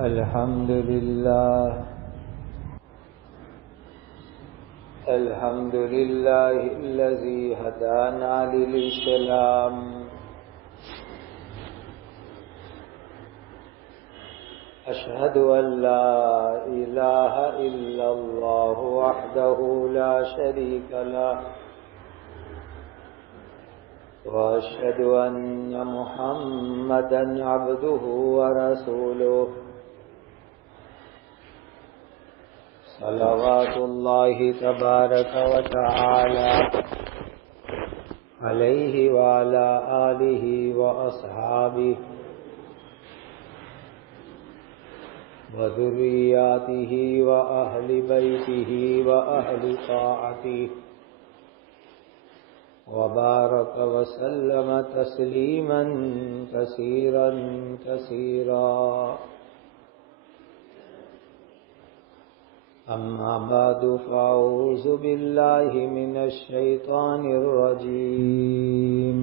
الحمد لله الذي هدانا للإسلام أشهد أن لا إله إلا الله وحده لا شريك له وأشهد أن محمدا عبده ورسوله صلوات الله تبارك وتعالى عليه وعلى آله وأصحابه وذرياته وأهل بيته وأهل طاعته وبارك وسلم تسليما كثيرا كثيرا. أما بعد فأعوذ بالله من الشيطان الرجيم.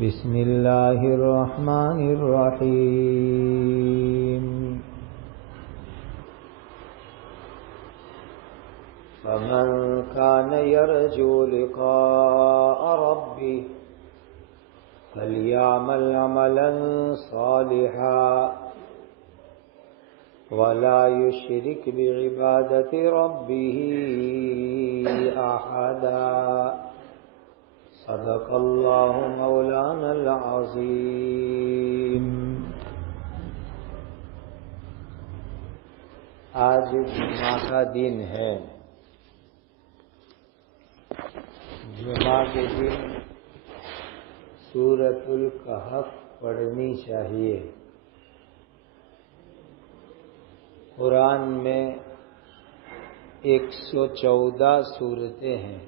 بسم الله الرحمن الرحيم. فمن كان يرجو لقاء ربه فليعمل عملا صالحا ولا يشرك بعبادة ربه أحدا. صدق الله مولانا العظيم. آج جمعہ کا دن ہے. جمعہ کے دن سورۃ الکہف پڑھنی چاہیے. قرآن میں 114 سورتیں ہیں.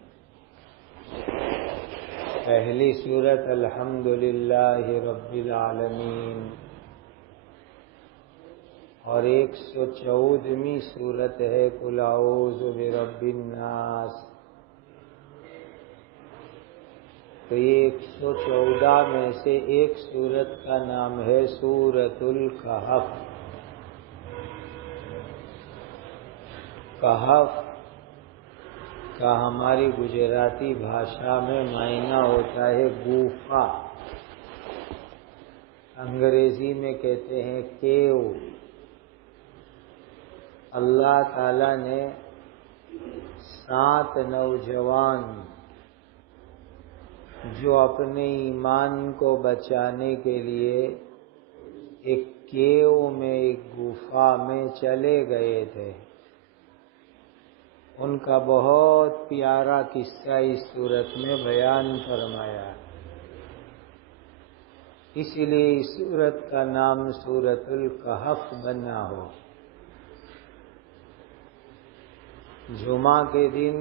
پہلی سورت الحمدللہ رب العالمین اور 114ویں سورت ہے قل اعوذ برب الناس. تو یہ 114 میں سے ایک سورت کا نام ہے سورۃ الکہف. کہف کا ہماری گجراتی بھاشا میں معنی ہوتا ہے گوفا. انگریزی میں کہتے ہیں کیو. اللہ تعالی نے 7 نوجوان جو اپنے ایمان کو بچانے کے لیے ایک کیو میں ایک گفا میں چلے گئے تھے، ان کا بہت پیارا قصہ اس سورت میں بیان فرمایا. اس لیے اس سورت کا نام سورۃ الکہف بنا ہو. جمعہ کے دن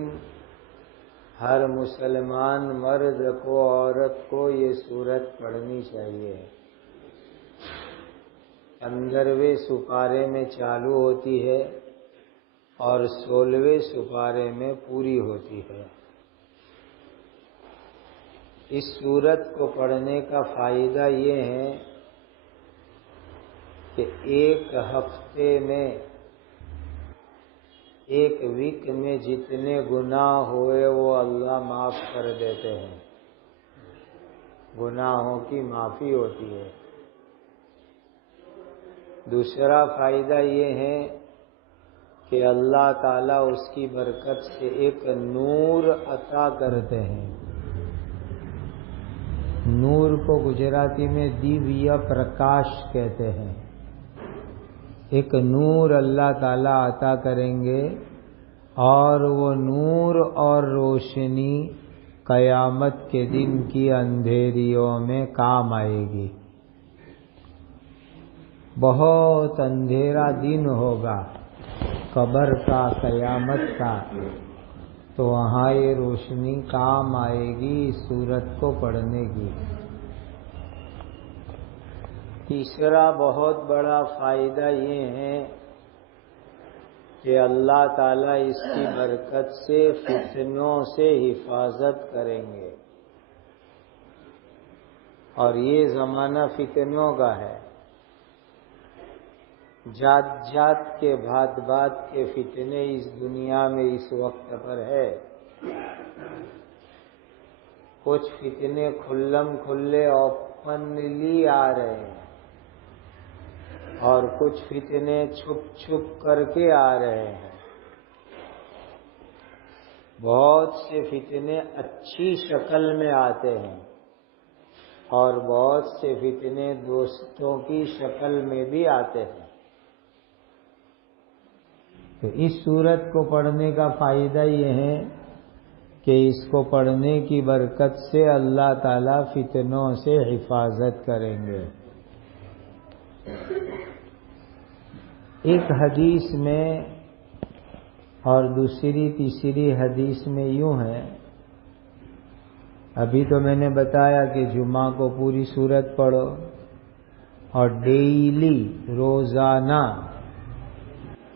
ہر مسلمان مرد کو عورت کو یہ سورت پڑھنی چاہیے. 15ویں سپارے میں چالو ہوتی ہے اور 16ویں سپارے میں پوری ہوتی ہے. اس سورت کو پڑھنے کا فائدہ یہ ہے کہ ایک ہفتے میں، ایک ویک میں جتنے گناہ ہوئے وہ اللہ معاف کر دیتے ہیں. گناہوں کی معافی ہوتی ہے. دوسرا فائدہ یہ ہے کہ اللہ تعالیٰ اس کی برکت سے ایک نور عطا کرتے ہیں. نور کو گجراتی میں دیویا پرکاش کہتے ہیں. ایک نور اللہ تعالیٰ عطا کریں گے اور وہ نور اور روشنی قیامت کے دن کی اندھیریوں میں کام آئے گی. بہت اندھیرا دن ہوگا قبر کا، قیامت کا، تو وہاں یہ روشنی کام آئے گی اس سورت کو پڑھنے کی. تیسرا بہت بڑا فائدہ یہ ہے کہ اللہ تعالیٰ اس کی برکت سے فتنوں سے حفاظت کریں گے. اور یہ زمانہ فتنوں کا ہے، جات جات کے بھات بھات کے فتنے اس دنیا میں اس وقت پر ہے۔ کچھ فتنے کھلم کھلے اوپنلی آ رہے ہیں اور کچھ فتنے چھپ چھپ کر کے آ رہے ہیں۔ بہت سے فتنے اچھی شکل میں آتے ہیں اور بہت سے فتنے دوستوں کی شکل میں بھی آتے ہیں۔ تو اس سورت کو پڑھنے کا فائدہ یہ ہے کہ اس کو پڑھنے کی برکت سے اللہ تعالیٰ فتنوں سے حفاظت کریں گے۔ ایک حدیث میں اور دوسری تیسری حدیث میں یوں ہے، ابھی تو میں نے بتایا کہ جمعہ کو پوری سورت پڑھو اور ڈیلی روزانہ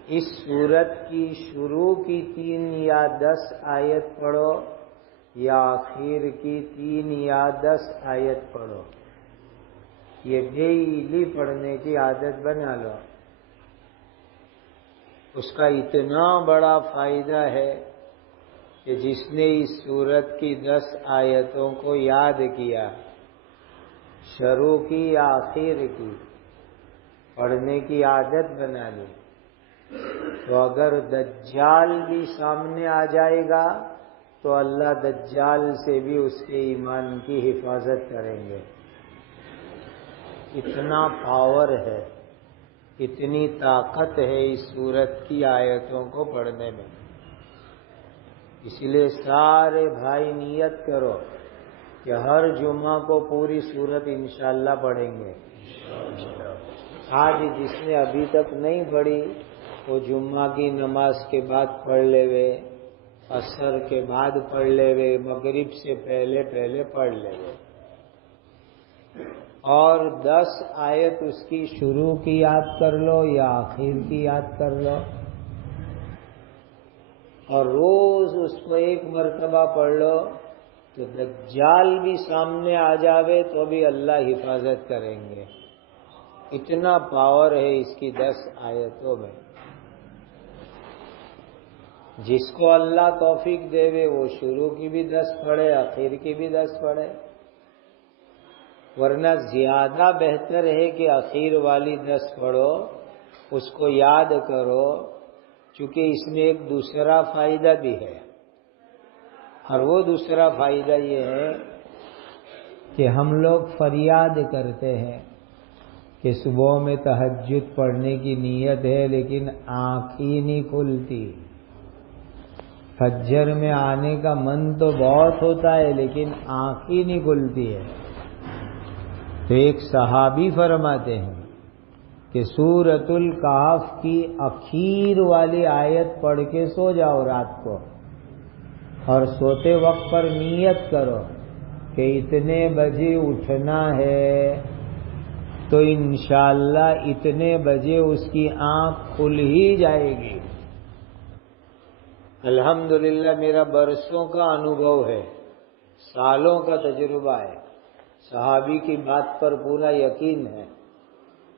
اس سورت کی شروع کی 3 یا 10 آیت پڑھو یا آخر کی 3 یا 10 آیت پڑھو۔ یہ ڈیلی پڑھنے کی عادت بنا لو۔ اس کا اتنا بڑا فائدہ ہے کہ جس نے اس سورت کی 10 آیتوں کو یاد کیا، شروع کی یا آخر کی، پڑھنے کی عادت بنا لی، تو اگر دجال بھی سامنے آ جائے گا تو اللہ دجال سے بھی اس کے ایمان کی حفاظت کریں گے۔ اتنا پاور ہے، اتنی طاقت ہے اس سورت کی آیتوں کو پڑھنے میں۔ اس لیے سارے بھائی نیت کرو کہ ہر جمعہ کو پوری سورت انشاءاللہ پڑھیں گے۔ آج جس نے ابھی تک نہیں پڑھی وہ جمعہ کی نماز کے بعد پڑھ لے وے، عصر کے بعد پڑھ لے وے، مغرب سے پہلے پہلے پڑھ لے وے، اور 10 آیت اس کی شروع کی یاد کر لو یا آخر کی یاد کر لو، اور روز اس کو 1 مرتبہ پڑھ لو، تو دجال بھی سامنے آ جاوے تو بھی اللہ حفاظت کریں گے۔ اتنا پاور ہے اس کی 10 آیتوں میں۔ جس کو اللہ توفیق دے وے وہ شروع کی بھی 10 پڑھے، آخر کی بھی 10 پڑھے، ورنہ زیادہ بہتر ہے کہ آخر والی 10 پڑھو، اس کو یاد کرو، چونکہ اس میں ایک دوسرا فائدہ بھی ہے، اور وہ دوسرا فائدہ یہ ہے کہ ہم لوگ فریاد کرتے ہیں کہ صبح میں تہجد پڑھنے کی نیت ہے لیکن آنکھ ہی نہیں کھلتی، فجر میں آنے کا من تو بہت ہوتا ہے لیکن آنکھ ہی نہیں کھلتی ہے۔ تو ایک صحابی فرماتے ہیں کہ سورۃ الکہف کی اخیر والی آیت پڑھ کے سو جاؤ رات کو، اور سوتے وقت پر نیت کرو کہ اتنے بجے اٹھنا ہے، تو انشاءاللہ اتنے بجے اس کی آنکھ کھل ہی جائے گی۔ الحمدللہ میرا برسوں کا انوبھو ہے، سالوں کا تجربہ ہے، صحابی کی بات پر پورا یقین ہے۔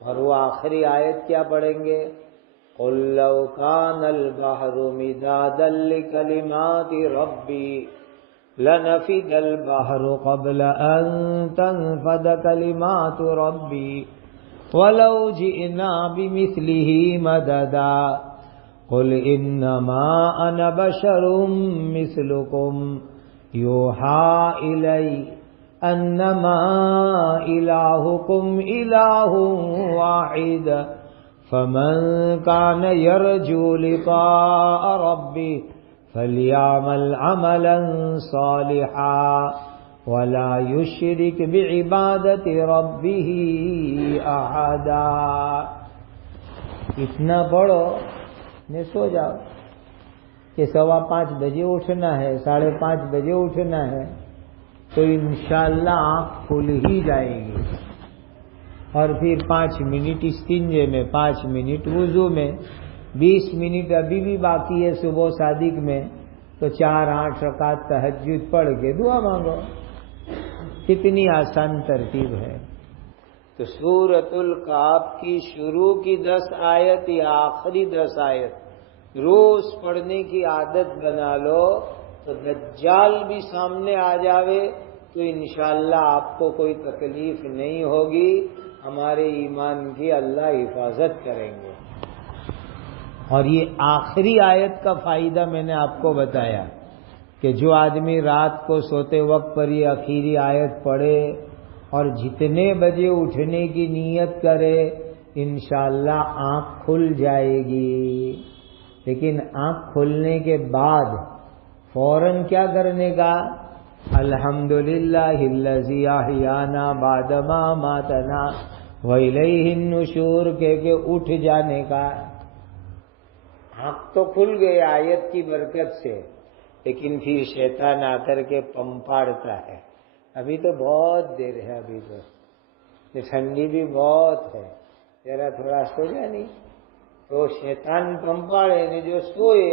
اور وہ آخری آیت کیا پڑھیں گے؟ قُل لَوْ كَانَ الْبَحْرُ مِدَادًا لِكَلِمَاتِ رَبِّي لَنَفِدَ الْبَحْرُ قَبْلَ أَن تَنفَدَ كَلِمَاتُ رَبِّي وَلَوْ جِئْنَا بِمِثْلِهِ مَدَدًا قُلْ إِنَّمَا أَنَا بَشَرٌ مِثْلُكُمْ يُوحَىٰ إِلَيَّ أَنَّمَا إِلَٰهُكُمْ إِلَٰهٌ وَاحِدٌ فَمَن كَانَ يَرْجُو لِقَاءَ رَبِّهِ فَلْيَعْمَلْ عَمَلًا صَالِحًا وَلَا يُشْرِكْ بِعِبَادَةِ رَبِّهِ أَحَدًا۔ اتنا پڑھو نے سو جاؤ کہ 4:15 بجے اٹھنا ہے، 5:30 بجے اٹھنا ہے، تو انشاءاللہ آنکھ کھل ہی جائے گی۔ اور پھر 5 منٹ استنجے میں، 5 منٹ وضو میں، 20 منٹ ابھی بھی باقی ہے صبح صادق میں، تو 4-8 رکعت تہجد پڑھ کے دعا مانگو۔ کتنی آسان ترتیب ہے. تو سورۃ الکہف کی شروع کی 10 آیت یا آخری 10 آیت روز پڑھنے کی عادت بنا لو تو دجال بھی سامنے آ جاوے تو انشاءاللہ آپ کو کوئی تکلیف نہیں ہوگی. ہمارے ایمان کی اللہ حفاظت کریں گے. اور یہ آخری آیت کا فائدہ میں نے آپ کو بتایا کہ جو آدمی رات کو سوتے وقت پر یہ آخری آیت پڑھے اور جتنے بجے اٹھنے کی نیت کرے انشاءاللہ آنکھ کھل جائے گی. لیکن آنکھ کھلنے کے بعد فوراً کیا کرنے کا؟ الحمدللہ الذی احیانا بعد ما اماتنا والیہ النشور کہہ کے اٹھ جانے کا. آنکھ تو کھل گئی آیت کی برکت سے، لیکن پھر شیطان آ کر کے پمپاڑتا ہے. ابھی تو بہت دیر ہے، ابھی تو ٹھنڈی بھی بہت ہے، ذرا تھوڑا سو جا نہیں تو شیطان پمپاڑے نے جو سوئے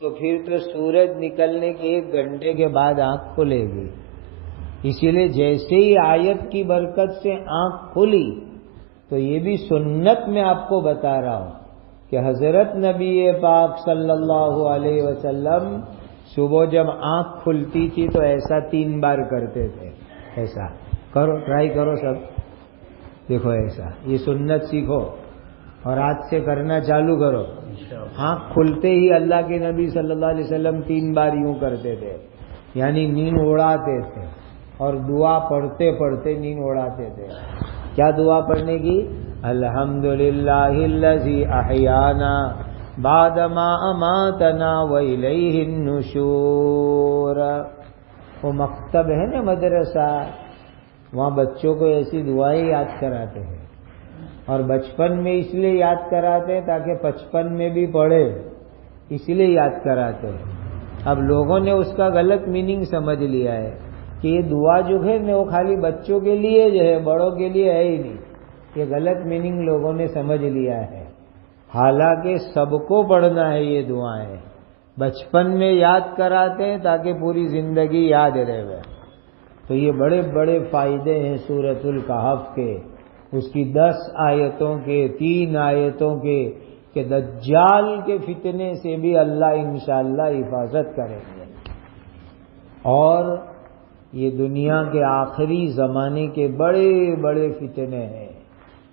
تو پھر تو سورج نکلنے کے 1 گھنٹے کے بعد آنکھ کھلے گی. اسی لیے جیسے ہی آیت کی برکت سے آنکھ کھلی تو یہ بھی سنت میں آپ کو بتا رہا ہوں کہ حضرت نبی پاک صلی اللہ علیہ وسلم صبح جب آنکھ کھلتی تھی تو ایسا 3 بار کرتے تھے. ایسا کرو، ٹرائی کرو سب، دیکھو ایسا، یہ سنت سیکھو اور آج سے کرنا چالو کرو. آنکھ کھلتے ہی اللہ کے نبی صلی اللہ علیہ وسلم 3 بار یوں کرتے تھے، یعنی نیند اڑاتے تھے اور دعا پڑھتے پڑھتے نیند اڑاتے تھے. کیا دعا پڑھنے کی؟ الحمدللہ الذی احیانا بعد ما اماتنا والیہ النشور. وہ مکتب ہے نا مدرسہ، وہاں بچوں کو ایسی دعائیں یاد کراتے ہیں اور بچپن میں اس لیے یاد کراتے ہیں تاکہ 55 میں بھی پڑھے، اس لیے یاد کراتے ہیں. اب لوگوں نے اس کا غلط میننگ سمجھ لیا ہے کہ یہ دعا جو ہے وہ خالی بچوں کے لیے جو ہے، بڑوں کے لیے ہے ہی نہیں. یہ غلط میننگ لوگوں نے سمجھ لیا ہے. حالانکہ سب کو پڑھنا ہے یہ دعائیں، بچپن میں یاد کراتے ہیں تاکہ پوری زندگی یاد رہے. تو یہ بڑے بڑے فائدے ہیں سورۃ الکہف کے، اس کی 10 آیتوں کے، 3 آیتوں کے، کہ دجال کے فتنے سے بھی اللہ انشاءاللہ حفاظت کریں گے. اور یہ دنیا کے آخری زمانے کے بڑے بڑے فتنے ہیں،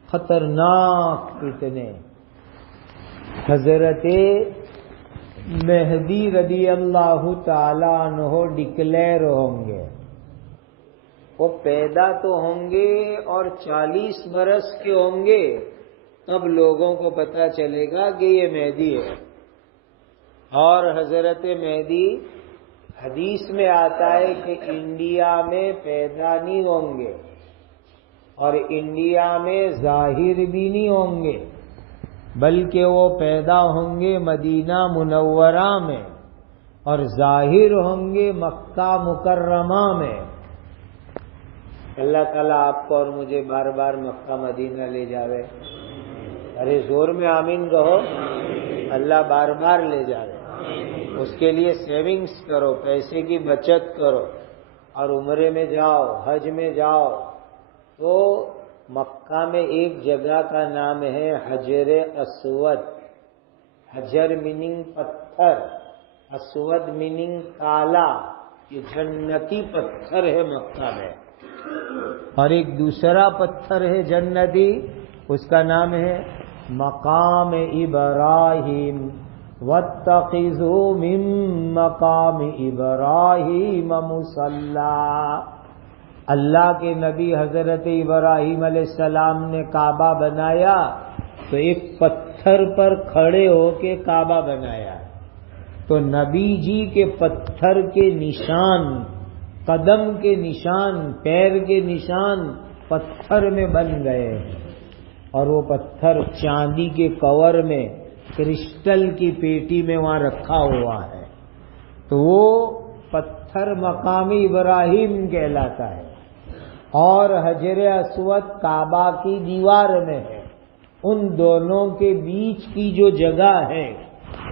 خطرناک فتنے. حضرت مہدی رضی اللہ تعالی عنہ ڈکلیئر ہوں گے. وہ پیدا تو ہوں گے اور 40 برس کے ہوں گے، تب لوگوں کو پتہ چلے گا کہ یہ مہدی ہے. اور حضرت مہدی حدیث میں آتا ہے کہ انڈیا میں پیدا نہیں ہوں گے اور انڈیا میں ظاہر بھی نہیں ہوں گے، بلکہ وہ پیدا ہوں گے مدینہ منورہ میں اور ظاہر ہوں گے مکہ مکرمہ میں. اللہ تعالیٰ آپ کو اور مجھے بار بار مکہ مدینہ لے جاوے. ارے زور میں آمین کہو. اللہ بار بار لے جاوے. اس کے لیے سیونگز کرو، پیسے کی بچت کرو اور عمرے میں جاؤ، حج میں جاؤ. تو مکہ میں ایک جگہ کا نام ہے حجر اسود. حجر میننگ پتھر، اسود میننگ کالا. یہ جنتی پتھر ہے مکہ میں. اور ایک دوسرا پتھر ہے جنتی، اس کا نام ہے مقام ابراہیم. واتخذوا من مقام ابراہیم مصلی. اللہ کے نبی حضرت ابراہیم علیہ السلام نے کعبہ بنایا تو ایک پتھر پر کھڑے ہو کے کعبہ بنایا. تو نبی جی کے پتھر کے نشان، قدم کے نشان، پیر کے نشان پتھر میں بن گئے. اور وہ پتھر چاندی کے کور میں، کرسٹل کی پیٹی میں وہاں رکھا ہوا ہے. تو وہ پتھر مقام ابراہیم کہلاتا ہے. اور حجر اسود کعبہ کی دیوار میں ہے. ان دونوں کے بیچ کی جو جگہ ہے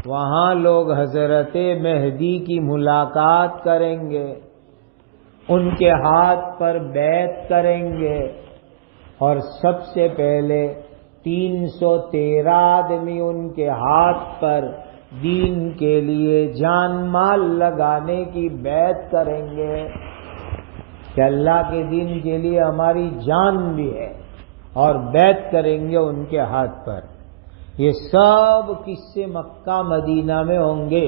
وہاں لوگ حضرت مہدی کی ملاقات کریں گے. ان کے ہاتھ پر بیعت کریں گے، اور سب سے پہلے 313 آدمی ان کے ہاتھ پر دین کے لیے جان مال لگانے کی بیعت کریں گے کہ اللہ کے دین کے لیے ہماری جان بھی ہے، اور بیعت کریں گے ان کے ہاتھ پر۔ یہ سب قصے مکہ مدینہ میں ہوں گے۔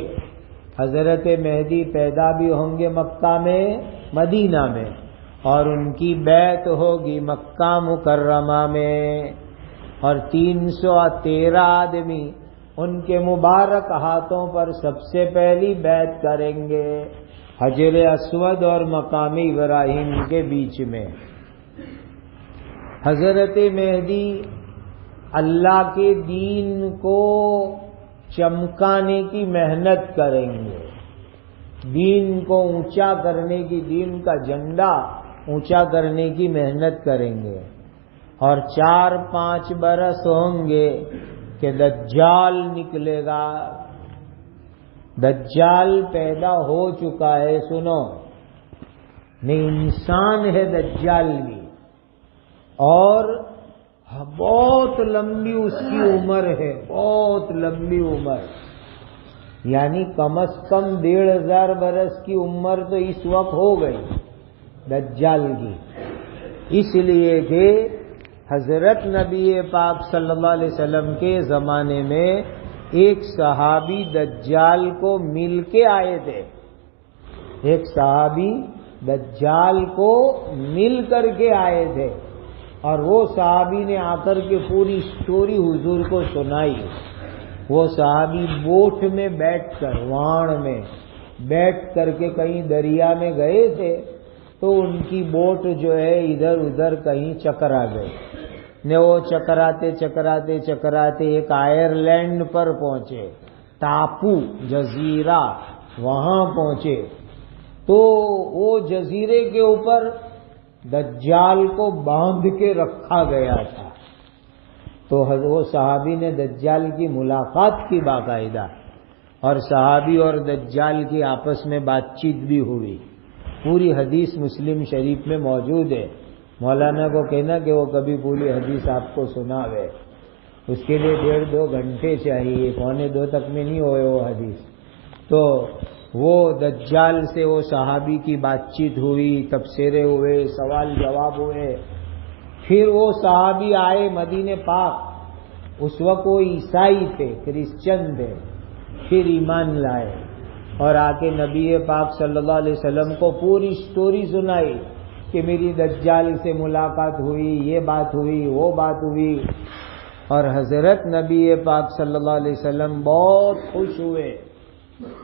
حضرت مہدی پیدا بھی ہوں گے مکہ میں مدینہ میں، اور ان کی بیعت ہوگی مکہ مکرمہ میں، اور 313 آدمی ان کے مبارک ہاتھوں پر سب سے پہلی بیعت کریں گے حجر اسود اور مقام ابراہیم کے بیچ میں۔ حضرت مہدی اللہ کے دین کو چمکانے کی محنت کریں گے، دین کو اونچا کرنے کی، دین کا جھنڈا اونچا کرنے کی محنت کریں گے، اور 4-5 برس ہوں گے کہ دجال نکلے گا۔ دجال پیدا ہو چکا ہے، سنو، نہیں انسان ہے دجال بھی، اور بہت لمبی اس کی عمر ہے، بہت لمبی عمر، یعنی کم از کم 1500 برس کی عمر تو اس وقت ہو گئی دجال کی، اس لیے کہ حضرت نبی پاک صلی اللہ علیہ وسلم کے زمانے میں ایک صحابی دجال کو مل کے آئے تھے، ایک صحابی دجال کو مل کر کے آئے تھے، اور وہ صحابی نے آ کر کے پوری سٹوری حضور کو سنائی۔ وہ صحابی بوٹ میں بیٹھ کر، وان میں بیٹھ کر کے کہیں دریا میں گئے تھے، تو ان کی بوٹ جو ہے ادھر ادھر کہیں چکرا گئے، نے وہ چکراتے چکراتے چکراتے ایک آئرلینڈ پر پہنچے، ٹاپو جزیرہ، وہاں پہنچے، تو وہ جزیرے کے اوپر دجال کو باندھ کے رکھا گیا تھا۔ تو وہ صحابی نے دجال کی ملاقات کی باقاعدہ، اور صحابی اور دجال کی آپس میں بات چیت بھی ہوئی، پوری حدیث مسلم شریف میں موجود ہے۔ مولانا کو کہنا کہ وہ کبھی پوری حدیث آپ کو سناوے، اس کے لیے 1.5-2 گھنٹے چاہیے، 1:45 تک میں نہیں ہوئے وہ حدیث۔ تو وہ دجال سے وہ صحابی کی بات چیت ہوئی، تبصرے ہوئے، سوال جواب ہوئے۔ پھر وہ صحابی آئے مدینے پاک، اس وقت وہ عیسائی تھے، کرسچن تھے، پھر ایمان لائے، اور آ کے نبی پاک صلی اللہ علیہ وسلم کو پوری سٹوری سنائی کہ میری دجال سے ملاقات ہوئی، یہ بات ہوئی، وہ بات ہوئی، اور حضرت نبی پاک صلی اللہ علیہ وسلم بہت خوش ہوئے،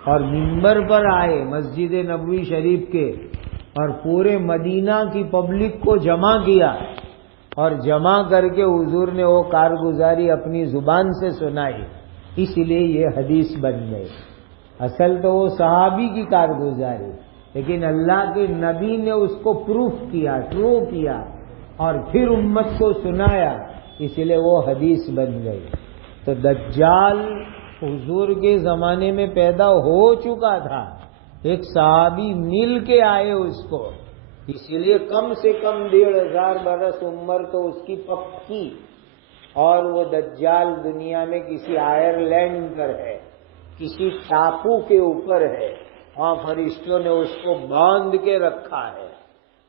اور منبر پر آئے مسجد نبوی شریف کے، اور پورے مدینہ کی پبلک کو جمع کیا، اور جمع کر کے حضور نے وہ کارگزاری اپنی زبان سے سنائی، اس لیے یہ حدیث بن گئی۔ اصل تو وہ صحابی کی کارگزاری، لیکن اللہ کے نبی نے اس کو پروف کیا، ٹرو کیا، اور پھر امت کو سنایا، اس لیے وہ حدیث بن گئی۔ تو دجال حضور کے زمانے میں پیدا ہو چکا تھا، ایک صحابی مل کے آئے اس کو، اس لیے کم سے کم 1500 برس عمر تو اس کی پکی، اور وہ دجال دنیا میں کسی آئرلینڈ پر ہے، کسی ٹاپو کے اوپر ہے، وہاں فرشتوں نے اس کو باندھ کے رکھا ہے۔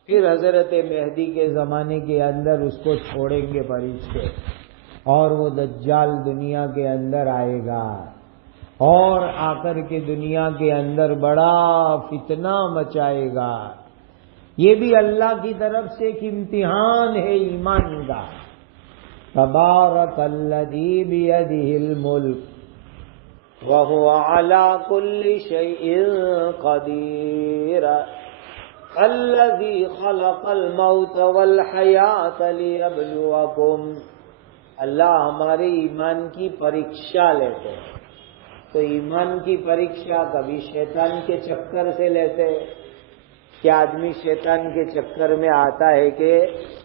پھر حضرت مہدی کے زمانے کے اندر اس کو چھوڑیں گے فرشتے، اور وہ دجال دنیا کے اندر آئے گا، اور آ کر کے دنیا کے اندر بڑا فتنہ مچائے گا۔ یہ بھی اللہ کی طرف سے ایک امتحان ہے ایمان کا۔ تبارک الذی بیدہ الملک وَهُوَ عَلَى كُلِّ شَيْءٍ قَدِيرٌ الَّذِي خَلَقَ الْمَوْتَ وَالْحَيَاةَ لِيَبْلُوَكُمْ۔ اللہ ہمارے ایمان کی پریکشا لیتے ہیں، تو ایمان کی پریکشا کبھی شیطان کے چکر سے لیتے، کہ آدمی شیطان کے چکر میں آتا ہے کہ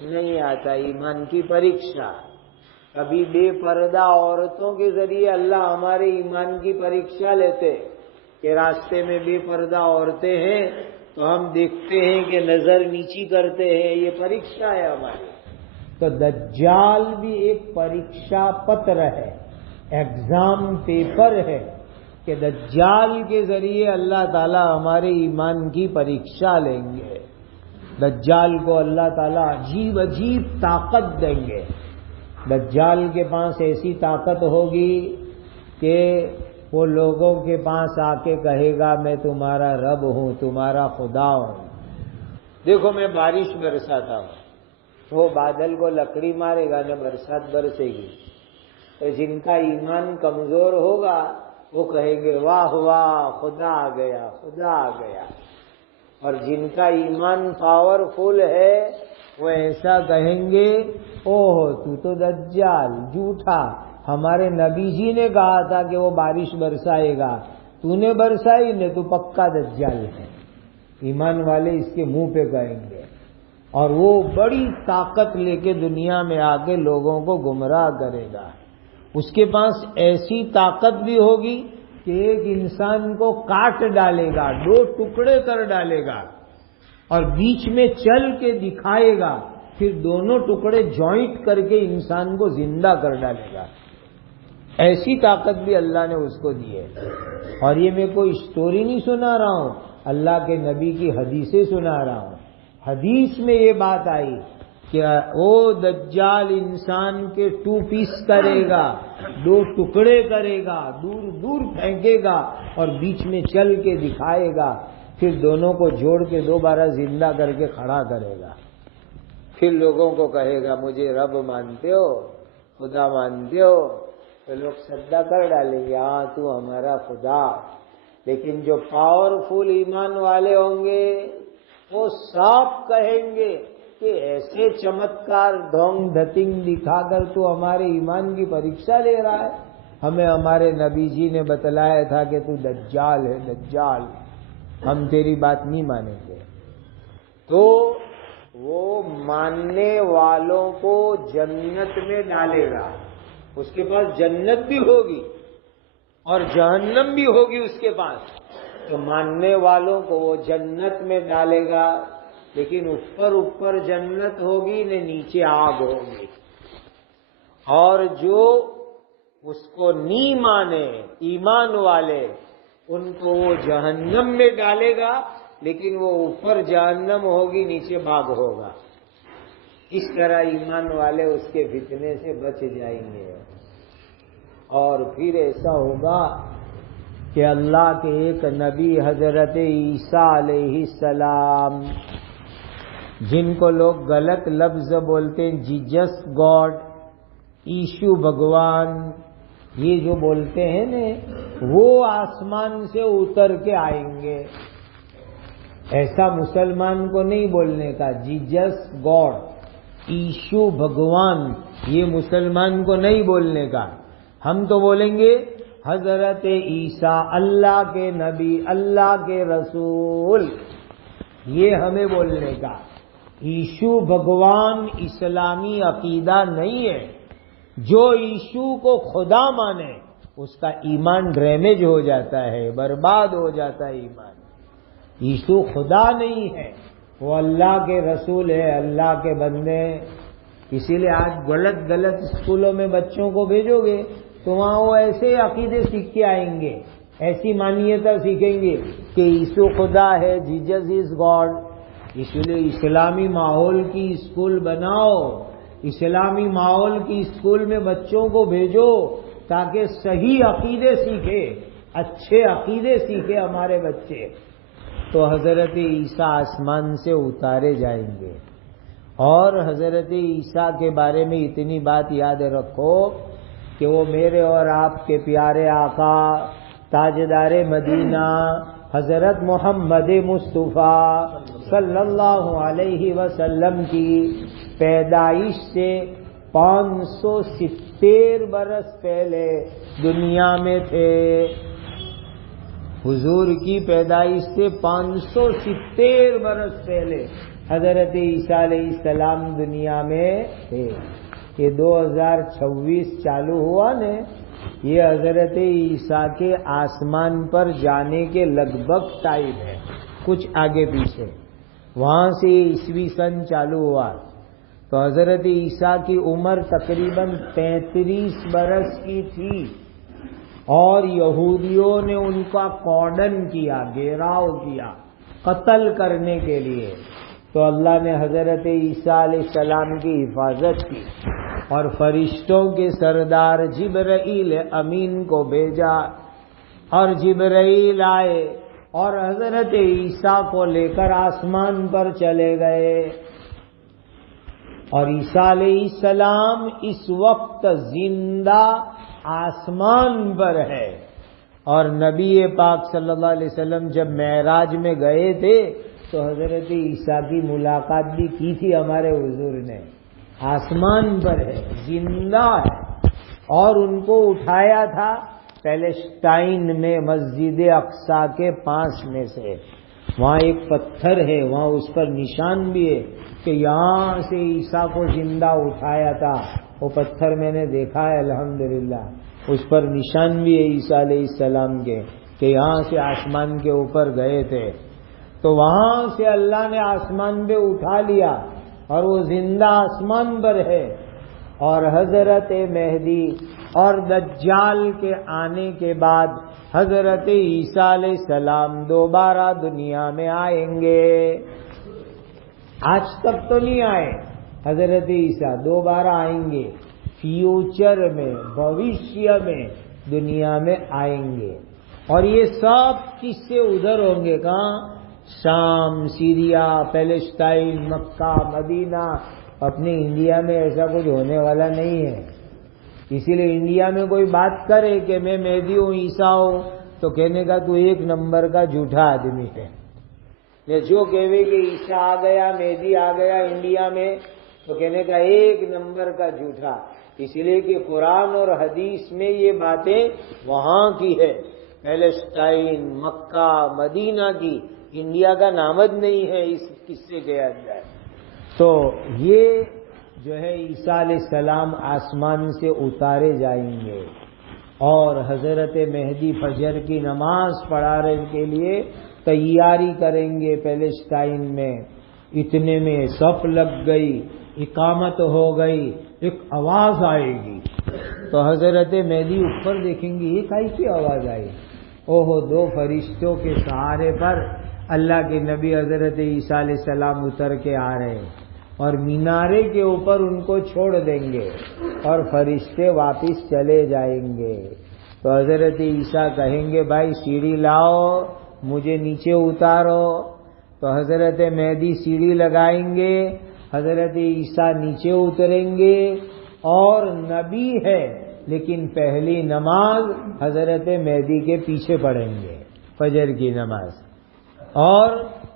نہیں آتا، ایمان کی پریکشا۔ کبھی بے پردہ عورتوں کے ذریعے اللہ ہمارے ایمان کی پریکشا لیتے، کہ راستے میں بے پردہ عورتیں ہیں تو ہم دیکھتے ہیں کہ نظر نیچی کرتے ہیں، یہ پریکشا ہے ہماری. تو دجال بھی ایک پریکشا پتر ہے، ایگزام پیپر ہے کہ دجال کے ذریعے اللہ تعالی ہمارے ایمان کی پریکشا لیں گے. دجال کو اللہ تعالی عجیب عجیب طاقت دیں گے. دجال کے پاس ایسی طاقت ہوگی کہ وہ لوگوں کے پاس آ کے کہے گا میں تمہارا رب ہوں، تمہارا خدا ہوں. دیکھو میں بارش برساتا ہوں، وہ بادل کو لکڑی مارے گا نہ برسات برسے گی. تو جن کا ایمان کمزور ہوگا وہ کہیں گے واہ واہ خدا آ گیا، خدا آ گیا. اور جن کا ایمان پاورفل ہے وہ ایسا کہیں گے اوہ تو دجال جھوٹا، ہمارے نبی جی نے کہا تھا کہ وہ بارش برسائے گا، تو نے برسائی نہیں، تو پکا دجال ہے. ایمان والے اس کے منہ پہ کہیں گے. اور وہ بڑی طاقت لے کے دنیا میں آ کے لوگوں کو گمراہ کرے گا. اس کے پاس ایسی طاقت بھی ہوگی کہ ایک انسان کو کاٹ ڈالے گا، 2 ٹکڑے کر ڈالے گا اور بیچ میں چل کے دکھائے گا، پھر دونوں ٹکڑے جوائنٹ کر کے انسان کو زندہ کر ڈالے گا. ایسی طاقت بھی اللہ نے اس کو دی ہے. اور یہ میں کوئی اسٹوری نہیں سنا رہا ہوں، اللہ کے نبی کی حدیثیں سنا رہا ہوں. حدیث میں یہ بات آئی کہ وہ دجال انسان کے 2 پیس کرے گا، 2 ٹکڑے کرے گا، دور دور پھینکے گا اور بیچ میں چل کے دکھائے گا، پھر دونوں کو جوڑ کے دوبارہ زندہ کر کے کھڑا کرے گا. پھر لوگوں کو کہے گا مجھے رب مانتے ہو، خدا مانتے ہو؟ تو لوگ سجدہ کر ڈالیں گے ہاں تو ہمارا خدا. لیکن جو پاورفل ایمان والے ہوں گے وہ صاف کہیں گے کہ ایسے چمتکار ڈھونگ دھتنگ دکھا کر تو ہمارے ایمان کی پریکشا لے رہا ہے. ہمیں ہمارے نبی جی نے بتلایا تھا کہ تو دجال ہے، دجال، ہم تیری بات نہیں مانیں گے. تو وہ ماننے والوں کو جنت میں ڈالے گا. اس کے پاس جنت بھی ہوگی اور جہنم بھی ہوگی اس کے پاس. تو ماننے والوں کو وہ جنت میں ڈالے گا، لیکن اوپر جنت ہوگی نہ نیچے آگ ہوگی. اور جو اس کو نہیں مانے ایمان والے ان کو وہ جہنم میں ڈالے گا، لیکن وہ اوپر جہنم ہوگی نیچے باغ ہوگا. اس طرح ایمان والے اس کے فتنے سے بچ جائیں گے. اور پھر ایسا ہوگا کہ اللہ کے ایک نبی حضرت عیسیٰ علیہ السلام، جن کو لوگ غلط لفظ بولتے ہیں جیجس گاڈ، یشو بھگوان، یہ جو بولتے ہیں نا، وہ آسمان سے اتر کے آئیں گے. ایسا مسلمان کو نہیں بولنے کا، جیجس گاڈ، یشو بھگوان، یہ مسلمان کو نہیں بولنے کا. ہم تو بولیں گے حضرت عیسیٰ اللہ کے نبی، اللہ کے رسول، یہ ہمیں بولنے کا. یشو بھگوان اسلامی عقیدہ نہیں ہے. جو یشو کو خدا مانے اس کا ایمان ڈیمیج ہو جاتا ہے، برباد ہو جاتا ہے ایمان. یشو خدا نہیں ہے، وہ اللہ کے رسول ہے، اللہ کے بندے. اسی لیے آج غلط اسکولوں میں بچوں کو بھیجو گے تو وہاں وہ ایسے عقیدے سیکھ کے آئیں گے، ایسی مانیتا سیکھیں گے کہ یسوع خدا ہے، جیزس از گاڈ. اسی لیے اسلامی ماحول کی اسکول بناؤ، اسلامی ماحول کی اسکول میں بچوں کو بھیجو تاکہ صحیح عقیدے سیکھے، اچھے عقیدے سیکھے ہمارے بچے. تو حضرت عیسیٰ آسمان سے اتارے جائیں گے. اور حضرت عیسیٰ کے بارے میں اتنی بات یاد رکھو کہ وہ میرے اور آپ کے پیارے آقا تاجدار مدینہ حضرت محمد مصطفیٰ صلی اللہ علیہ وسلم کی پیدائش سے 570 برس پہلے دنیا میں تھے. حضور کی پیدائش سے 570 برس پہلے حضرت عیسیٰ علیہ السلام دنیا میں تھے. یہ 2026 چالو ہوا نا، یہ حضرت عیسیٰ کے آسمان پر جانے کے لگ بھگ ٹائم ہے. کچھ آگے پیچھے. وہاں سے عیسوی سن چالو ہوا تو حضرت عیسیٰ کی عمر تقریباً 35 برس کی تھی اور یہودیوں نے ان کا کارڈن کیا، گھیراؤ کیا قتل کرنے کے لیے. تو اللہ نے حضرت عیسیٰ علیہ السلام کی حفاظت کی اور فرشتوں کے سردار جبرائیل امین کو بھیجا اور جبرائیل آئے اور حضرت عیسیٰ کو لے کر آسمان پر چلے گئے. اور عیسیٰ علیہ السلام اس وقت زندہ آسمان پر ہے. اور نبی پاک صلی اللہ علیہ وسلم جب معراج میں گئے تھے تو حضرت عیسیٰ کی ملاقات بھی کی تھی ہمارے حضور نے. آسمان پر ہے، زندہ ہے. اور ان کو اٹھایا تھا پیلسٹائن میں مسجد اقصی کے پاس میں سے. وہاں ایک پتھر ہے، وہاں اس پر نشان بھی ہے کہ یہاں سے عیسیٰ کو زندہ اٹھایا تھا. وہ پتھر میں نے دیکھا ہے الحمدللہ، اس پر نشان بھی ہے عیسیٰ علیہ السلام کے کہ یہاں سے آسمان کے اوپر گئے تھے. تو وہاں سے اللہ نے آسمان پہ اٹھا لیا اور وہ زندہ آسمان پر ہے. اور حضرت مہدی اور دجال کے آنے کے بعد حضرت عیسیٰ علیہ السلام دوبارہ دنیا میں آئیں گے. آج تک تو نہیں آئے حضرت عیسیٰ، دوبارہ آئیں گے فیوچر میں، بھوشیہ میں دنیا میں آئیں گے. اور یہ سب کس سے ادھر ہوں گے؟ کہاں؟ شام، سیریا، پیلسٹائن، مکہ، مدینہ. اپنے انڈیا میں ایسا کچھ ہونے والا نہیں ہے. اسی لیے انڈیا میں کوئی بات کرے کہ میں مہدی ہوں، عیسیٰ ہوں، تو کہنے کا تو ایک نمبر کا جھوٹا آدمی ہے. یہ جو کہے کہ عیسیٰ آ گیا، مہدی آ گیا انڈیا میں، تو کہنے کا ایک نمبر کا جھوٹا. اسی لیے کہ قرآن اور حدیث میں یہ باتیں وہاں کی ہے، پیلسٹائن، مکہ، مدینہ کی. انڈیا کا نامد نہیں ہے اس قصے کے اندر. تو یہ جو ہے عیسیٰ علیہ السلام آسمان سے اتارے جائیں گے اور حضرت مہدی فجر کی نماز پڑھانے کے لیے تیاری کریں گے پیلسٹائن میں. اتنے میں صف لگ گئی، اقامت ہو گئی، ایک آواز آئے گی تو حضرت مہدی اوپر دیکھیں گے یہ کیسی آواز آئی؟ اوہو، دو فرشتوں کے سہارے پر اللہ کے نبی حضرت عیسیٰ علیہ السلام اتر کے آ رہے ہیں اور مینارے کے اوپر ان کو چھوڑ دیں گے اور فرشتے واپس چلے جائیں گے. تو حضرت عیسیٰ کہیں گے بھائی سیڑھی لاؤ، مجھے نیچے اتارو. تو حضرت مہدی سیڑھی لگائیں گے، حضرت عیسیٰ نیچے اتریں گے. اور نبی ہے لیکن پہلی نماز حضرت مہدی کے پیچھے پڑھیں گے، فجر کی نماز. اور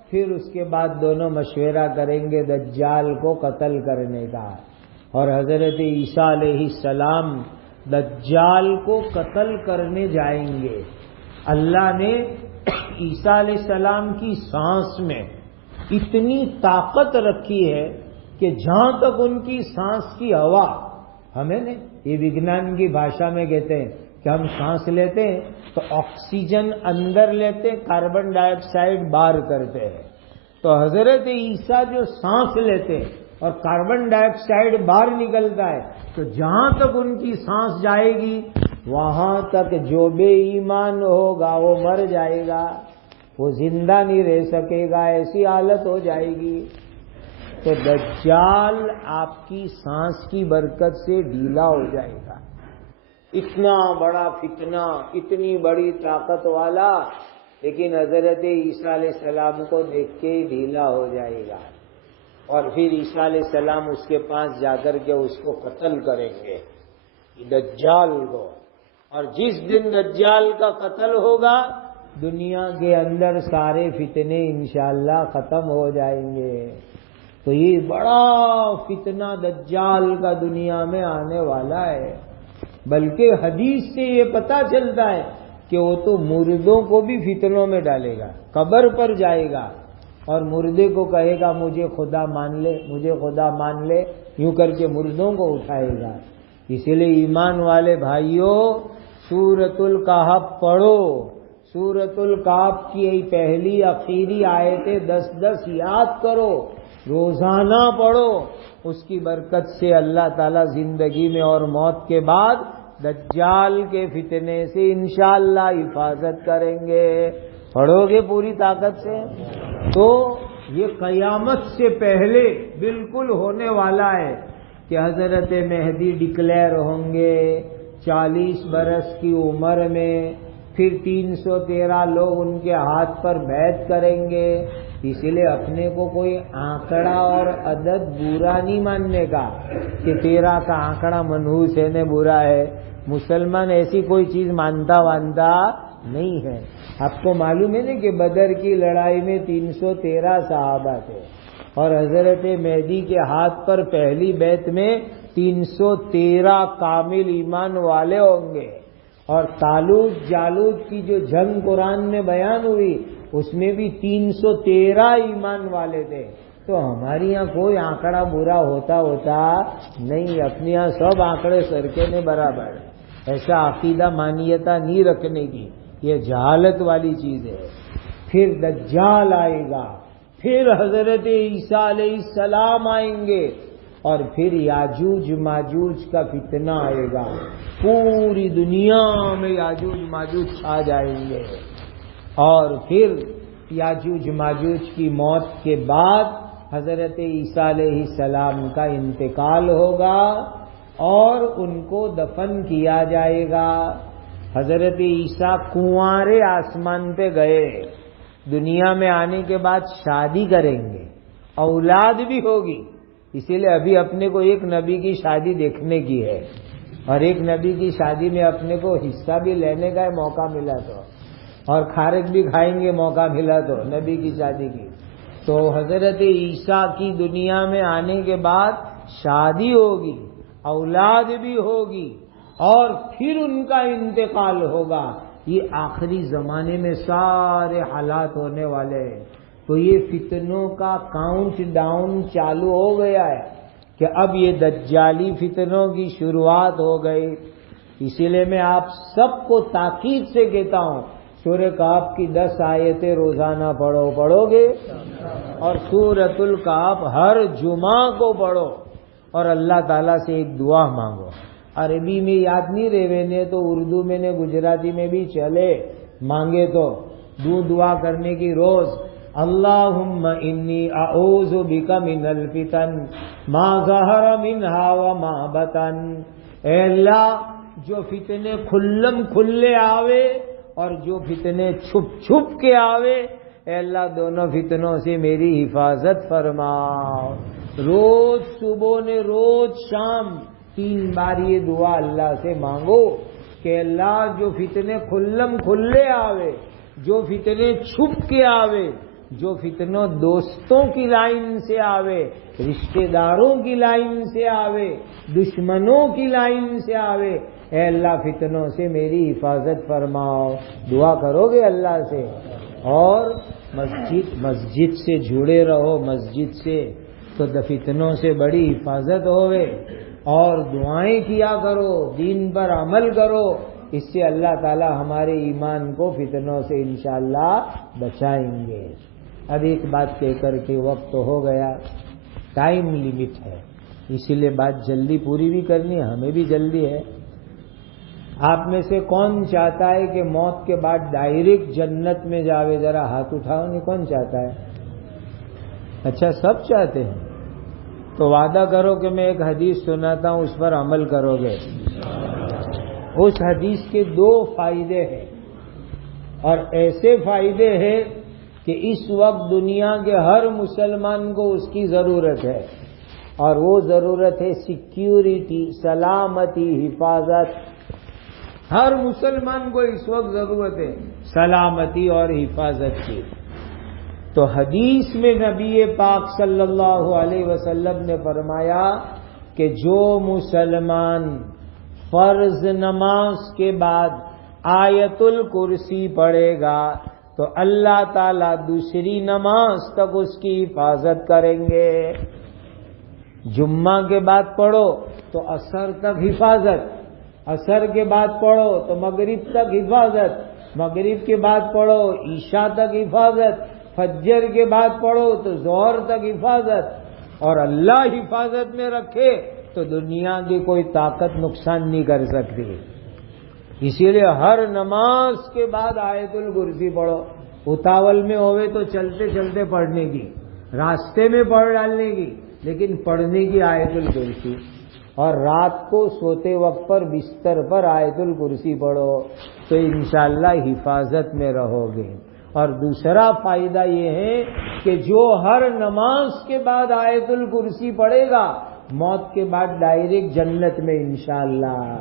پھر اس کے بعد دونوں مشورہ کریں گے دجال کو قتل کرنے کا. اور حضرت عیسیٰ علیہ السلام دجال کو قتل کرنے جائیں گے. اللہ نے عیسیٰ علیہ السلام کی سانس میں اتنی طاقت رکھی ہے کہ جہاں تک ان کی سانس کی ہوا، ہمیں نے یہ وگنان کی بھاشا میں کہتے ہیں کہ ہم سانس لیتے ہیں تو آکسیجن اندر لیتے، کاربن ڈائی آکسائڈ باہر کرتے ہیں. تو حضرت عیسیٰ جو سانس لیتے اور کاربن ڈائی آکسائڈ باہر نکلتا ہے، تو جہاں تک ان کی سانس جائے گی وہاں تک جو بے ایمان ہوگا وہ مر جائے گا، وہ زندہ نہیں رہ سکے گا، ایسی حالت ہو جائے گی. تو دجال آپ کی سانس کی برکت سے ڈھیلا ہو جائے گا. اتنا بڑا فتنہ، اتنی بڑی طاقت والا، لیکن حضرت عیسیٰ علیہ السلام کو دیکھ کے ہی ڈھیلا ہو جائے گا. اور پھر عیسیٰ علیہ السلام اس کے پاس جا کر کے اس کو قتل کریں گے، دجال کو. اور جس دن دجال کا قتل ہوگا دنیا کے اندر سارے فتنے انشاءاللہ ختم ہو جائیں گے. تو یہ بڑا فتنہ دجال کا دنیا میں آنے والا ہے. بلکہ حدیث سے یہ پتہ چلتا ہے کہ وہ تو مردوں کو بھی فتنوں میں ڈالے گا. قبر پر جائے گا اور مردے کو کہے گا مجھے خدا مان لے، مجھے خدا مان لے، یوں کر کے مردوں کو اٹھائے گا. اسی لیے ایمان والے بھائیوں، سورۃ الکہف پڑھو. سورۃ الکہف کی پہلی اخیری آیتیں 10 یاد کرو، روزانہ پڑھو، اس کی برکت سے اللہ تعالیٰ زندگی میں اور موت کے بعد دجال کے فتنے سے انشاءاللہ حفاظت کریں گے۔ پڑھو گے پوری طاقت سے تو یہ قیامت سے پہلے بالکل ہونے والا ہے کہ حضرت مہدی ڈکلیئر ہوں گے 40 برس کی عمر میں، پھر 313 لوگ ان کے ہاتھ پر بیعت کریں گے۔ اسی لیے اپنے کو کوئی آنکڑا اور عدد برا نہیں ماننے کا کہ 13 کا آنکڑا منحوس ہے نے برا ہے۔ مسلمان ایسی کوئی چیز مانتا نہیں ہے۔ آپ کو معلوم ہے نا کہ بدر کی لڑائی میں 313 صحابہ تھے اور حضرت مہدی کے ہاتھ پر پہلی بیعت میں 313 کامل ایمان والے ہوں گے۔ اور طالوت جالوت کی جو جنگ قرآن میں بیان ہوئی اس میں بھی 313 ایمان والے تھے۔ تو ہماری یہاں کوئی آنکڑا برا ہوتا نہیں، اپنے یہاں سب آنکڑے سرکے نے برابر۔ ایسا عقیدہ مانیتا نہیں رکھنے کی، یہ جہالت والی چیز ہے۔ پھر دجال آئے گا، پھر حضرت عیسیٰ علیہ السلام آئیں گے، اور پھر یاجوج ماجوج کا فتنہ آئے گا۔ پوری دنیا میں یاجوج ماجوج چھا جائیں گے، اور پھر یاجوج ماجوج کی موت کے بعد حضرت عیسیٰ علیہ السلام کا انتقال ہوگا اور ان کو دفن کیا جائے گا۔ حضرت عیسیٰ کنوارے آسمان پہ گئے، دنیا میں آنے کے بعد شادی کریں گے، اولاد بھی ہوگی۔ اسی لیے ابھی اپنے کو ایک نبی کی شادی دیکھنے کی ہے، اور ایک نبی کی شادی میں اپنے کو حصہ بھی لینے کا موقع ملا تو، اور کھارک بھی کھائیں گے موقع ملا تو نبی کی شادی کی۔ تو حضرت عیسیٰ کی دنیا میں آنے کے بعد شادی ہوگی، اولاد بھی ہوگی، اور پھر ان کا انتقال ہوگا۔ یہ آخری زمانے میں سارے حالات ہونے والے ہیں۔ تو یہ فتنوں کا کاؤنٹ ڈاؤن چالو ہو گیا ہے کہ اب یہ دجالی فتنوں کی شروعات ہو گئی۔ اسی لیے میں آپ سب کو تاکید سے کہتا ہوں، سورہ کہف کی 10 آیتیں روزانہ پڑھو گے، اور سورۃ الکہف ہر جمعہ کو پڑھو، اور اللہ تعالیٰ سے ایک دعا مانگو۔ عربی میں یاد نہیں رہے نے تو اردو میں نے گجراتی میں بھی چلے، مانگے تو دعا کرنے کی روز، اللہم انی اعوذ بک من الفتن ما ظہر منہا وما بطن۔ اے اللہ، جو فتنے کھلم کھلے آوے اور جو فتنے چھپ چھپ کے آوے، اے اللہ دونوں فتنوں سے میری حفاظت فرماؤ۔ روز صبح نے روز شام 3 بار یہ دعا اللہ سے مانگو کہ اللہ جو فتنے کھلم کھلے آوے، جو فتنے چھپ کے آوے، جو فتنوں دوستوں کی لائن سے آوے، رشتہ داروں کی لائن سے آوے، دشمنوں کی لائن سے آوے، اے اللہ فتنوں سے میری حفاظت فرماؤ۔ دعا کرو گے اللہ سے، اور مسجد سے جڑے رہو، مسجد سے تو فتنوں سے بڑی حفاظت ہوئے، اور دعائیں کیا کرو، دین پر عمل کرو، اس سے اللہ تعالی ہمارے ایمان کو فتنوں سے انشاءاللہ بچائیں گے۔ اب ایک بات کہہ کر کے وقت تو ہو گیا، ٹائم لیمٹ ہے، اسی لیے بات جلدی پوری بھی کرنی ہے، ہمیں بھی جلدی ہے۔ آپ میں سے کون چاہتا ہے کہ موت کے بعد ڈائریکٹ جنت میں جاوے؟ ذرا ہاتھ اٹھاؤ، نہیں کون چاہتا ہے؟ اچھا سب چاہتے ہیں، تو وعدہ کرو کہ میں ایک حدیث سناتا ہوں، اس پر عمل کرو گے۔ اس حدیث کے 2 فائدے ہیں، اور ایسے فائدے ہیں کہ اس وقت دنیا کے ہر مسلمان کو اس کی ضرورت ہے، اور وہ ضرورت ہے سیکیورٹی، سلامتی، حفاظت۔ ہر مسلمان کو اس وقت ضرورت ہے سلامتی اور حفاظت کی۔ تو حدیث میں نبی پاک صلی اللہ علیہ وسلم نے فرمایا کہ جو مسلمان فرض نماز کے بعد آیت الکرسی پڑھے گا تو اللہ تعالیٰ دوسری نماز تک اس کی حفاظت کریں گے۔ جمعہ کے بعد پڑھو تو عصر تک حفاظت، عصر کے بعد پڑھو تو مغرب تک حفاظت، مغرب کے بعد پڑھو عشاء تک حفاظت، فجر کے بعد پڑھو تو ظہر تک حفاظت، اور اللہ حفاظت میں رکھے تو دنیا کی کوئی طاقت نقصان نہیں کر سکتی۔ اسی لیے ہر نماز کے بعد آیت الکرسی پڑھو، اتاول میں ہوئے تو چلتے چلتے پڑھنے کی، راستے میں پڑھ ڈالنے کی، لیکن پڑھنے کی آیت الکرسی، اور رات کو سوتے وقت پر بستر پر آیت الکرسی پڑھو تو انشاءاللہ حفاظت میں رہو گے۔ اور دوسرا فائدہ یہ ہے کہ جو ہر نماز کے بعد آیت الکرسی پڑھے گا موت کے بعد ڈائریکٹ جنت میں انشاءاللہ،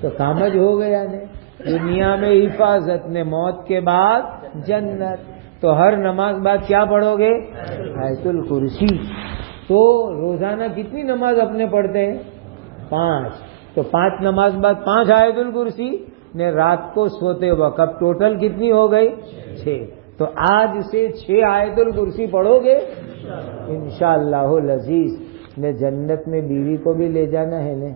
تو کامج ہو گیا نہیں، دنیا میں حفاظت میں، موت کے بعد جنت۔ تو ہر نماز بعد کیا پڑھو گے؟ آیت الکرسی۔ تو روزانہ کتنی نماز اپنے پڑھتے ہیں؟ 5، تو 5 نماز بعد 5 آیت الکرسی نے رات کو سوتے وقت، اب ٹوٹل کتنی ہو گئی؟ 6۔ تو آج سے 6 آیت الکرسی پڑھو گے انشاءاللہ العزیز نے جنت میں بیوی کو بھی لے جانا ہے نا،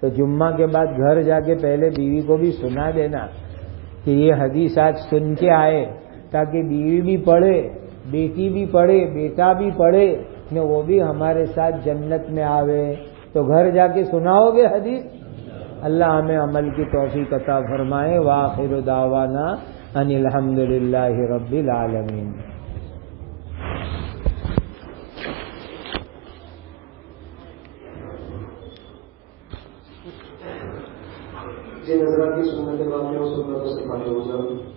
تو جمعہ کے بعد گھر جا کے پہلے بیوی کو بھی سنا دینا کہ یہ حدیث آج سن کے آئے، تاکہ بیوی بھی پڑھے، بیٹی بھی پڑھے، بیٹا بھی پڑھے، وہ بھی ہمارے ساتھ جنت میں آوے۔ تو گھر جا کے سناؤ گے حدیث؟ اللہ ہمیں عمل کی توفیق عطا فرمائے۔ وآخر دعوانا ان الحمدللہ رب العالمین۔ جن حضرات کی سنت ہے سنتوں سے فائدہ ہو جائے۔